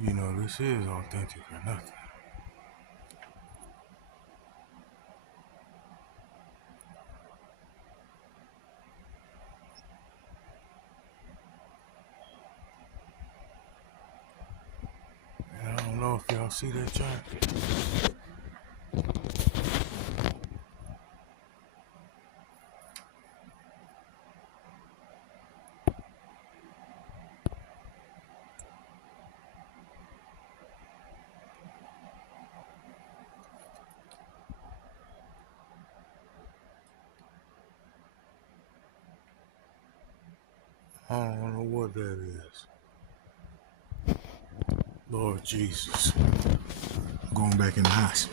You know, this is authentic or nothing. And I don't know if y'all see that chart. I don't know what that is. Lord Jesus. I'm going back in the house.